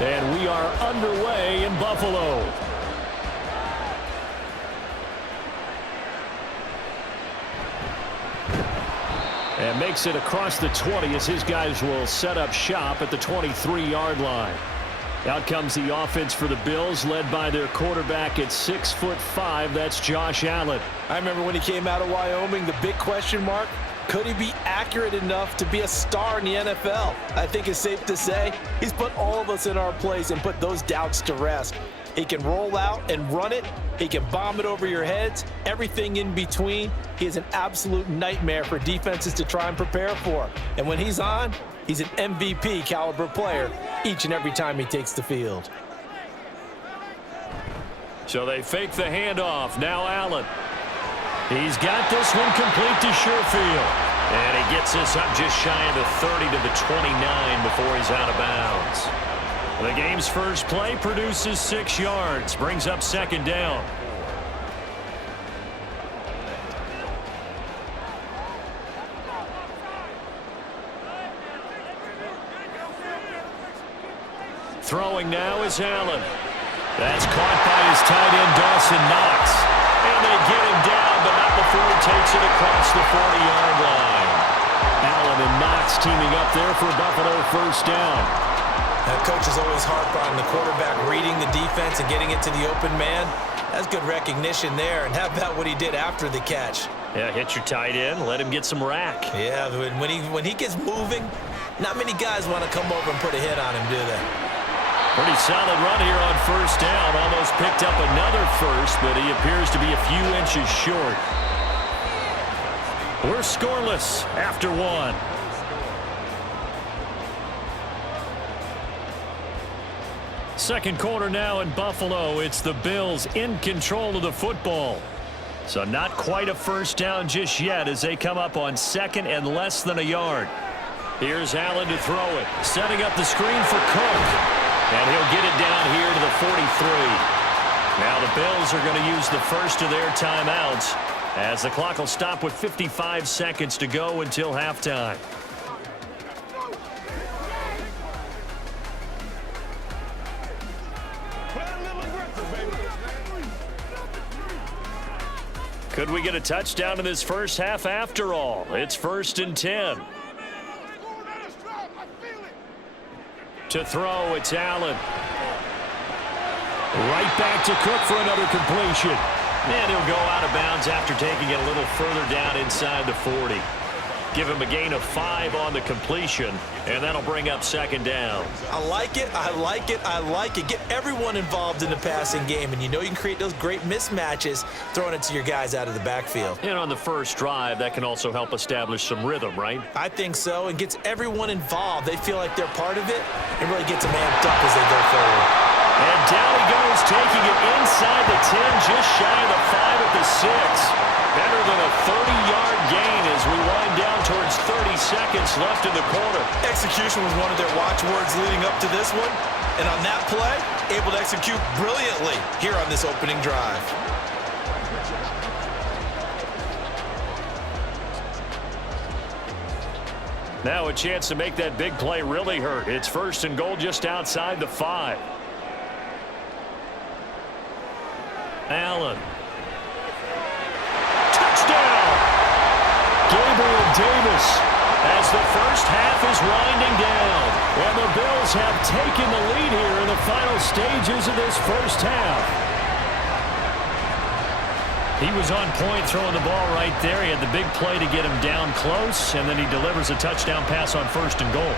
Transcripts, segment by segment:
And we are underway in Buffalo. And makes it across the 20 as his guys will set up shop at the 23-yard line. Out comes the offense for the Bills, led by their quarterback at 6'5". That's Josh Allen. I remember when he came out of Wyoming, the big question mark, could he be accurate enough to be a star in the NFL? I think it's safe to say he's put all of us in our place and put those doubts to rest. He can roll out and run it. He can bomb it over your heads. Everything in between. He is an absolute nightmare for defenses to try and prepare for. And when he's on, he's an MVP caliber player each and every time he takes the field. So they fake the handoff. Now Allen. He's got this one complete to Sherfield. And he gets this up just shy of the 30 to the 29 before he's out of bounds. The game's first play produces 6 yards. Brings up second down. Throwing now is Allen. That's caught by his tight end, Dawson Knox. And they get him down, but not before he takes it across the 40-yard line. Allen and Knox teaming up there for Buffalo first down. That coach is always harp on the quarterback reading the defense and getting it to the open man. That's good recognition there. And how about what he did after the catch? Yeah, hit your tight end, let him get some rack. Yeah, when he gets moving, not many guys want to come over and put a hit on him, do they? Pretty solid run here on first down. Almost picked up another first, but he appears to be a few inches short. We're scoreless after one. Second quarter now in Buffalo. It's the Bills in control of the football. So not quite a first down just yet as they come up on second and less than a yard. Here's Allen to throw it. Setting up the screen for Cook. And he'll get it down here to the 43. Now the Bills are going to use the first of their timeouts as the clock will stop with 55 seconds to go until halftime. Could we get a touchdown in this first half after all? It's 1st and 10. To throw, it's Allen. Right back to Cook for another completion. And he'll go out of bounds after taking it a little further down inside the 40. Give him a gain of 5 on the completion, and that'll bring up second down. I like it, I like it, I like it. Get everyone involved in the passing game, and you know you can create those great mismatches throwing it to your guys out of the backfield. And on the first drive, that can also help establish some rhythm, right? I think so, and gets everyone involved. They feel like they're part of it, and really gets them amped up as they go forward. And down he goes, taking it inside the 10, just shy of the 5 at the 6. Better than a 30-yard gain as we wind down towards 30 seconds left in the quarter. Execution was one of their watchwords leading up to this one. And on that play, able to execute brilliantly here on this opening drive. Now a chance to make that big play really hurt. It's 1st and goal just outside the 5. Allen. Gabriel Davis as the first half is winding down. And the Bills have taken the lead here in the final stages of this first half. He was on point throwing the ball right there. He had the big play to get him down close, and then he delivers a touchdown pass on 1st and goal.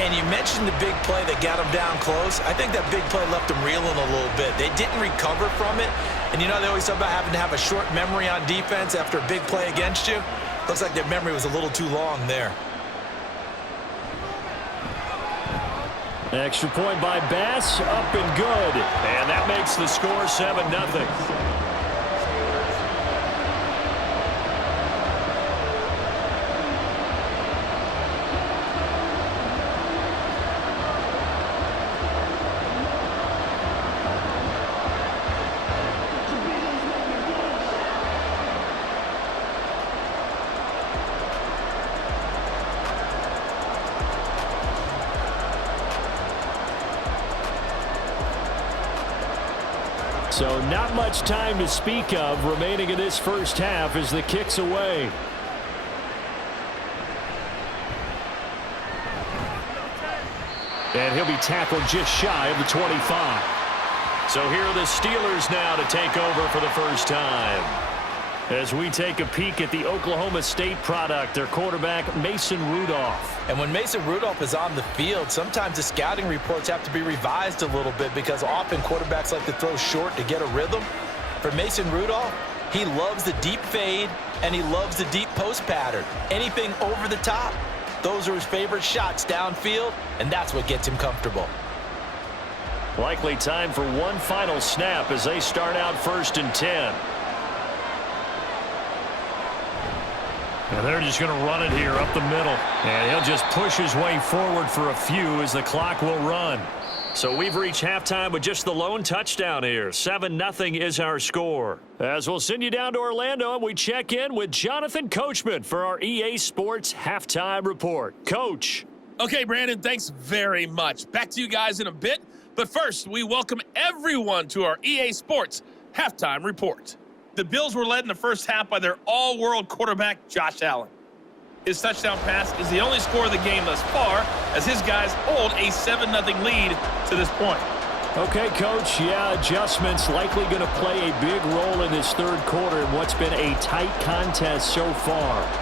And you mentioned the big play that got him down close. I think that big play left him reeling a little bit. They didn't recover from it. And you know they always talk about having to have a short memory on defense after a big play against you. Looks like their memory was a little too long there. Extra point by Bass, up and good. And that makes the score 7-0. So not much time to speak of remaining in this first half as the kick's away. And he'll be tackled just shy of the 25. So here are the Steelers now to take over for the first time. As we take a peek at the Oklahoma State product, their quarterback, Mason Rudolph. And when Mason Rudolph is on the field, sometimes the scouting reports have to be revised a little bit because often quarterbacks like to throw short to get a rhythm. For Mason Rudolph, he loves the deep fade and he loves the deep post pattern. Anything over the top, those are his favorite shots downfield, and that's what gets him comfortable. Likely time for one final snap as they start out 1st and 10. And they're just going to run it here up the middle. And he'll just push his way forward for a few as the clock will run. So we've reached halftime with just the lone touchdown here. 7-0 is our score. As we'll send you down to Orlando, and we check in with Jonathan Coachman for our EA Sports Halftime Report. Coach. Okay, Brandon, thanks very much. Back to you guys in a bit. But first, we welcome everyone to our EA Sports Halftime Report. The Bills were led in the first half by their all-world quarterback, Josh Allen. His touchdown pass is the only score of the game thus far, as his guys hold a 7-0 lead to this point. Okay, Coach, adjustments likely going to play a big role in this third quarter in what's been a tight contest so far.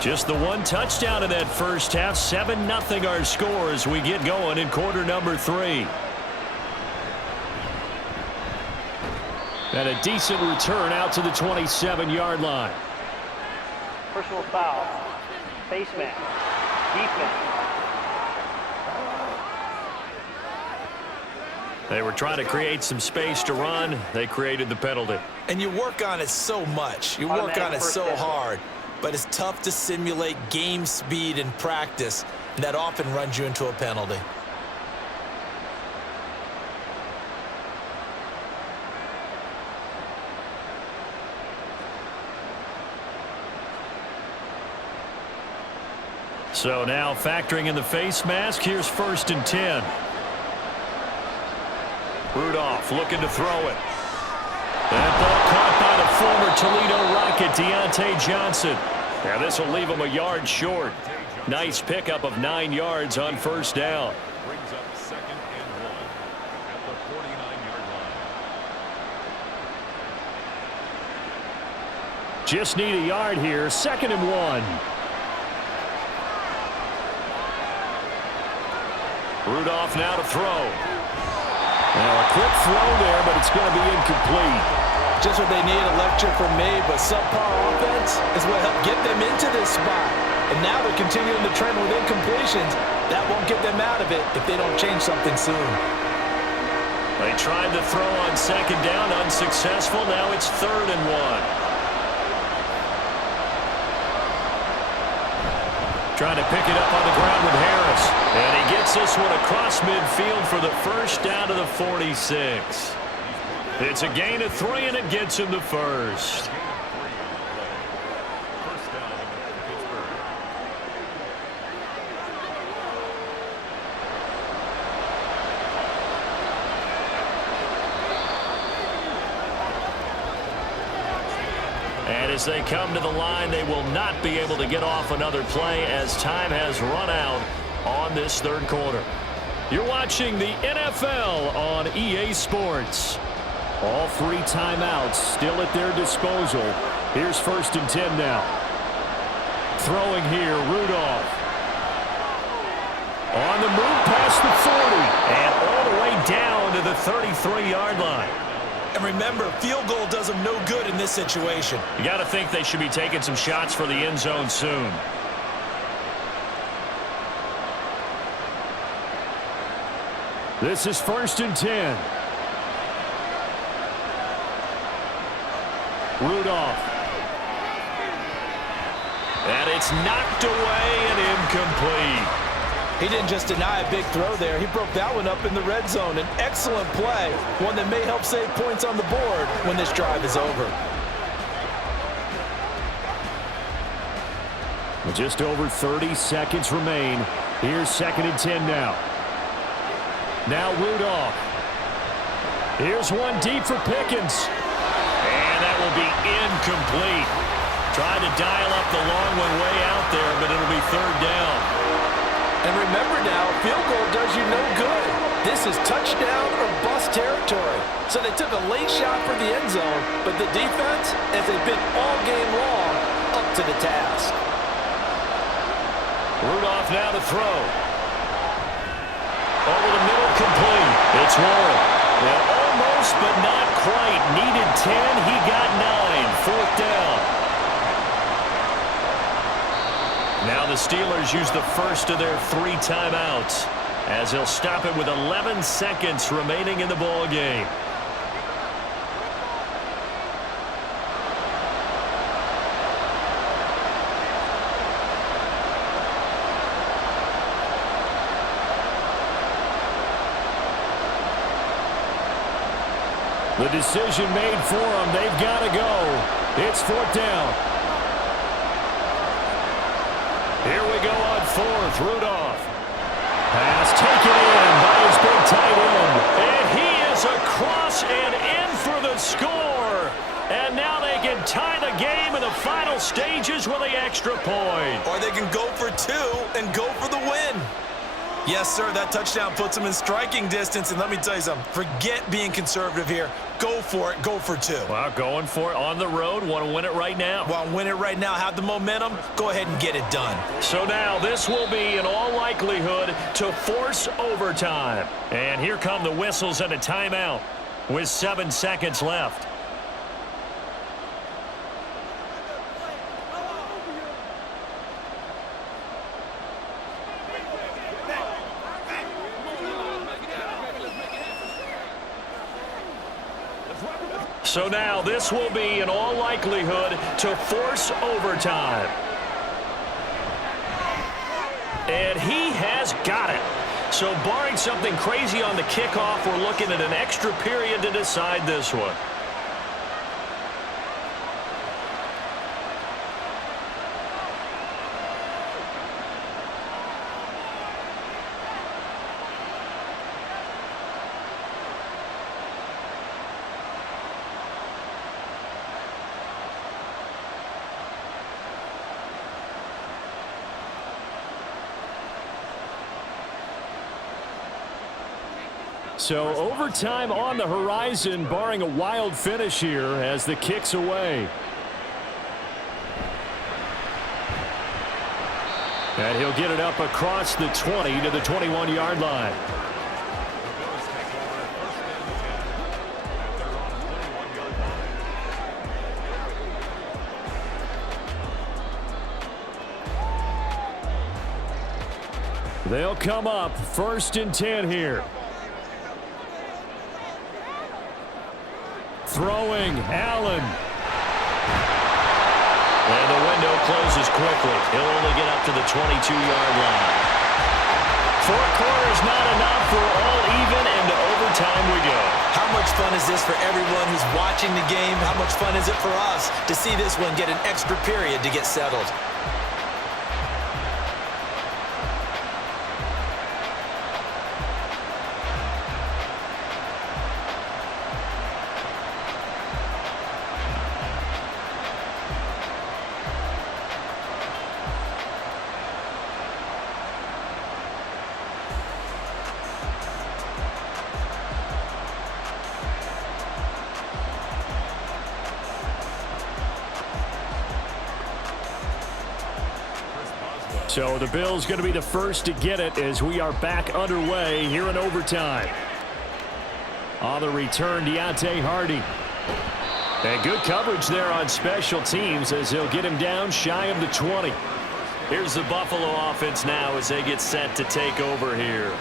Just the one touchdown in that first half. 7-0 our score as we get going in quarter number 3. And a decent return out to the 27-yard line. Personal foul. Face mask. Defense. They were trying to create some space to run. They created the penalty. And you work on it so much. You work on it so hard. But it's tough to simulate game speed in practice, and that often runs you into a penalty. So now factoring in the face mask, here's 1st and 10. Rudolph looking to throw it. That ball caught by the former Toledo Rocket, Deontay Johnson. Now this will leave him a yard short. Nice pickup of 9 yards on first down. Brings up 2nd and 1 at the 49-yard line. Just need a yard here. 2nd and 1. Rudolph now to throw. Now a quick throw there, but it's going to be incomplete. Just what they need, a lecture from me, but subpar offense is what helped get them into this spot. And now they're continuing the trend with incompletions. That won't get them out of it if they don't change something soon. They tried to throw on 2nd down, unsuccessful. Now it's 3rd and 1. Trying to pick it up on the ground with Harris. And he gets this one across midfield for the first down to the 46. It's a gain of 3, and it gets him the first. First down, Pittsburgh. And as they come to the line, they will not be able to get off another play as time has run out on this third quarter. You're watching the NFL on EA Sports. All 3 timeouts still at their disposal. Here's 1st and 10 now. Throwing here, Rudolph. On the move past the 40. And all the way down to the 33-yard line. And remember, field goal does them no good in this situation. You got to think they should be taking some shots for the end zone soon. This is 1st and 10. Rudolph. And it's knocked away and incomplete. He didn't just deny a big throw there. He broke that one up in the red zone. An excellent play, one that may help save points on the board when this drive is over. Just over 30 seconds remain. Here's 2nd and 10 now. Now Rudolph. Here's one deep for Pickens. And that will be incomplete. Tried to dial up the long one way out there, but it'll be 3rd down. And remember now, field goal does you no good. This is touchdown or bust territory. So they took a late shot for the end zone, but the defense, as they've been all game long, up to the task. Rudolph now to throw. Over the middle, complete. It's Warren. Yeah, almost, but not quite. Needed 10. He got 9. 4th down. Now the Steelers use the first of their 3 timeouts as they'll stop it with 11 seconds remaining in the ball game. The decision made for them. They've got to go. It's 4th down. Here we go on 4th. Rudolph. Pass taken in by his big tight end. And he is across and in for the score. And now they can tie the game in the final stages with the extra point. Or they can go for 2 and go for the win. Yes, sir, that touchdown puts them in striking distance. And let me tell you something. Forget being conservative here. Go for it. Go for 2. Well, going for it on the road. Want to win it right now. Well, win it right now. Have the momentum. Go ahead and get it done. So now this will be, in all likelihood, to force overtime. And here come the whistles and a timeout with 7 seconds left. So now this will be, in all likelihood, to force overtime. And he has got it. So barring something crazy on the kickoff, we're looking at an extra period to decide this one. So overtime on the horizon, barring a wild finish here as the kick's away. And he'll get it up across the 20 to the 21-yard line. They'll come up 1st and 10 here. Throwing, Allen. And the window closes quickly. He'll only get up to the 22-yard line. 4 quarters not enough. We're all even, and to overtime we go. How much fun is this for everyone who's watching the game? How much fun is it for us to see this one get an extra period to get settled? So the Bills going to be the first to get it as we are back underway here in overtime. On the return, Deontay Hardy. And good coverage there on special teams as he'll get him down shy of the 20. Here's the Buffalo offense now as they get set to take over here.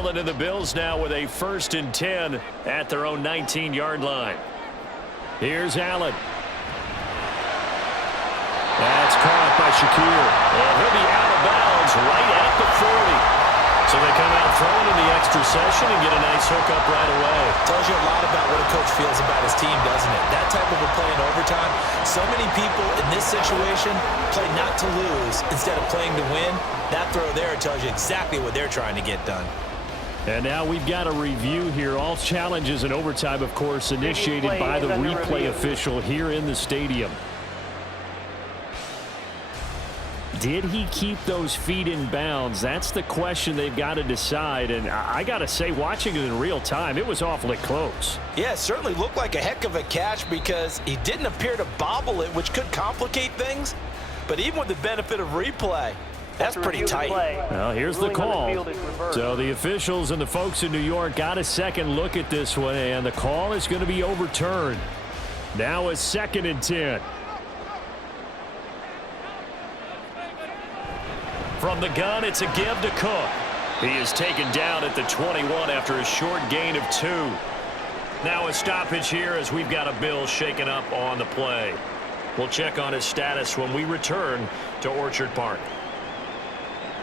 Allen and the Bills now with a 1st and 10 at their own 19-yard line. Here's Allen. That's caught by Shakir. And he'll be out of bounds right at the 40. So they come out throwing in the extra session and get a nice hookup right away. Tells you a lot about what a coach feels about his team, doesn't it? That type of a play in overtime, so many people in this situation play not to lose instead of playing to win. That throw there tells you exactly what they're trying to get done. And now we've got a review here. All challenges in overtime, of course, initiated by the replay official here in the stadium. Did he keep those feet in bounds? That's the question they've got to decide. And I got to say, watching it in real time, it was awfully close. Yeah, it certainly looked like a heck of a catch because he didn't appear to bobble it, which could complicate things. But even with the benefit of replay, that's pretty tight. Well, here's the call. So the officials and the folks in New York got a second look at this one, and the call is going to be overturned. Now a 2nd and 10. From the gun, it's a give to Cook. He is taken down at the 21 after a short gain of 2. Now a stoppage here as we've got a Bill shaken up on the play. We'll check on his status when we return to Orchard Park.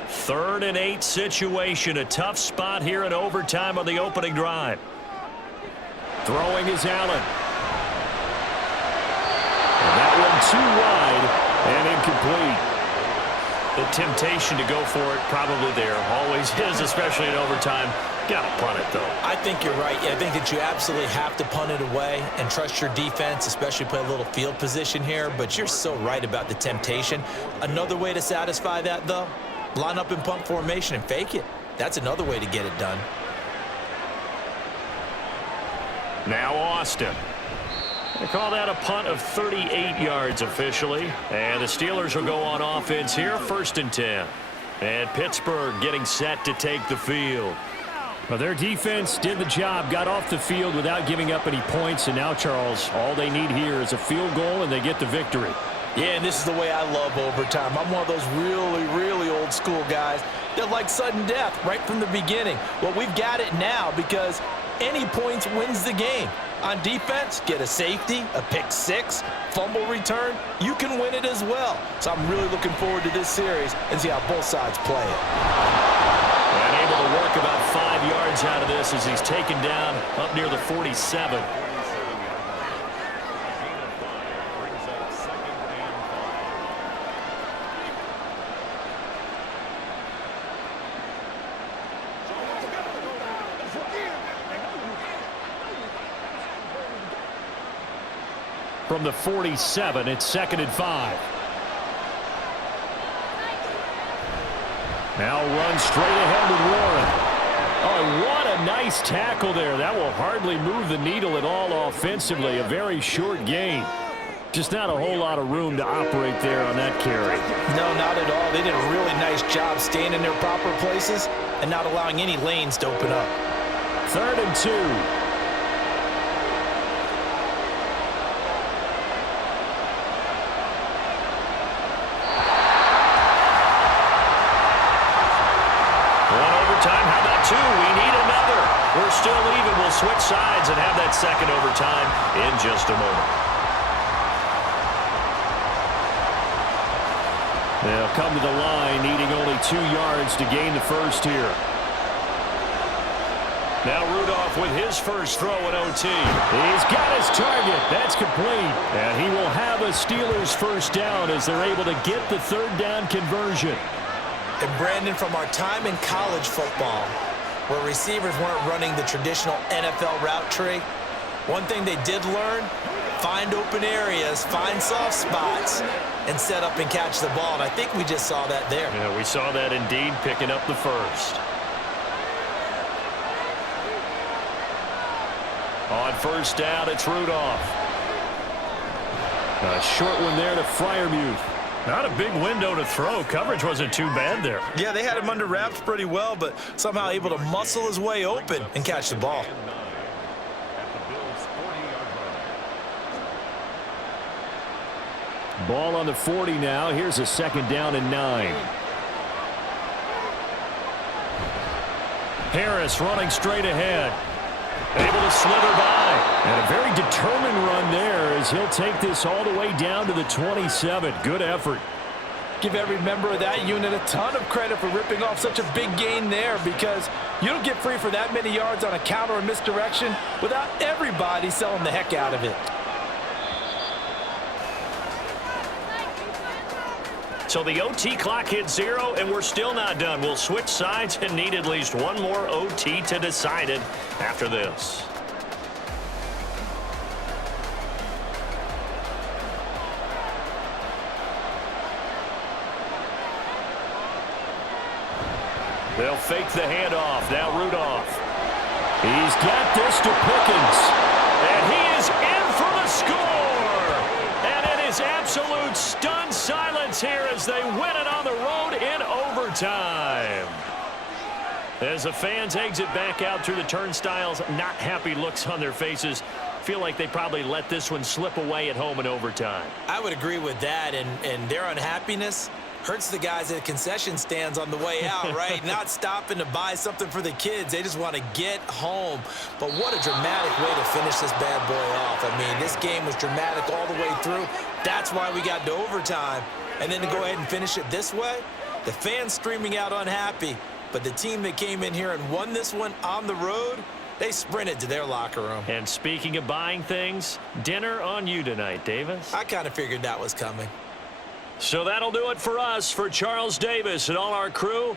3rd and 8 situation. A tough spot here in overtime on the opening drive. Throwing is Allen. And that one too wide and incomplete. The temptation to go for it probably there. Always is, especially in overtime. Got to punt it, though. I think you're right. I think that you absolutely have to punt it away and trust your defense, especially play a little field position here. But you're so right about the temptation. Another way to satisfy that, though, line up in punt formation and fake it. That's another way to get it done. Now Austin. They call that a punt of 38 yards officially. And the Steelers will go on offense here, 1st and 10. And Pittsburgh getting set to take the field. Well, their defense did the job, got off the field without giving up any points. And now, Charles, all they need here is a field goal, and they get the victory. Yeah, and this is the way I love overtime. I'm one of those really old school guys that like sudden death right from the beginning. Well, we've got it now because any points wins the game. On defense, get a safety, a pick 6, fumble return. You can win it as well. So I'm really looking forward to this series and see how both sides play it. And able to work about 5 yards out of this as he's taken down up near the 47. From the 47, it's 2nd and 5. Now run straight ahead with Warren. Oh, what a nice tackle there. That will hardly move the needle at all offensively. A very short gain. Just not a whole lot of room to operate there on that carry. No, not at all. They did a really nice job staying in their proper places and not allowing any lanes to open up. 3rd and 2. How about 2? We need another. We're still even. We'll switch sides and have that second overtime in just a moment. They'll come to the line needing only 2 yards to gain the first here. Now Rudolph with his first throw at OT. He's got his target. That's complete. And he will have a Steelers first down as they're able to get the 3rd down conversion. And Brandon, from our time in college football, where receivers weren't running the traditional NFL route tree, one thing they did learn, find open areas, find soft spots, and set up and catch the ball. And I think we just saw that there. Yeah, we saw that indeed, picking up the first. On 1st down, it's Rudolph. A short one there to Freiermuth. Not a big window to throw. Coverage wasn't too bad there. Yeah, they had him under wraps pretty well, but somehow able to muscle his way open and catch the ball. Ball on the 40 now. Here's a 2nd down and 9. Harris running straight ahead. Able to slither by. And a very determined run there as he'll take this all the way down to the 27. Good effort. Give every member of that unit a ton of credit for ripping off such a big gain there, because you don't get free for that many yards on a counter or misdirection without everybody selling the heck out of it. So the OT clock hits 0, and we're still not done. We'll switch sides and need at least one more OT to decide it after this. They'll fake the handoff. Now Rudolph. He's got this to Pickens. And he is in for the score. And it is absolute stunned silence here as they win it on the road in overtime. As the fans exit back out through the turnstiles, not happy looks on their faces. Feel like they probably let this one slip away at home in overtime. I would agree with that, and their unhappiness hurts the guys at concession stands on the way out, right? Not stopping to buy something for the kids. They just want to get home. But what a dramatic way to finish this bad boy off. I mean, this game was dramatic all the way through. That's why we got to overtime. And then to go ahead and finish it this way, the fans streaming out unhappy. But the team that came in here and won this one on the road, they sprinted to their locker room. And speaking of buying things, dinner on you tonight, Davis. I kind of figured that was coming. So that'll do it for us. For Charles Davis and all our crew,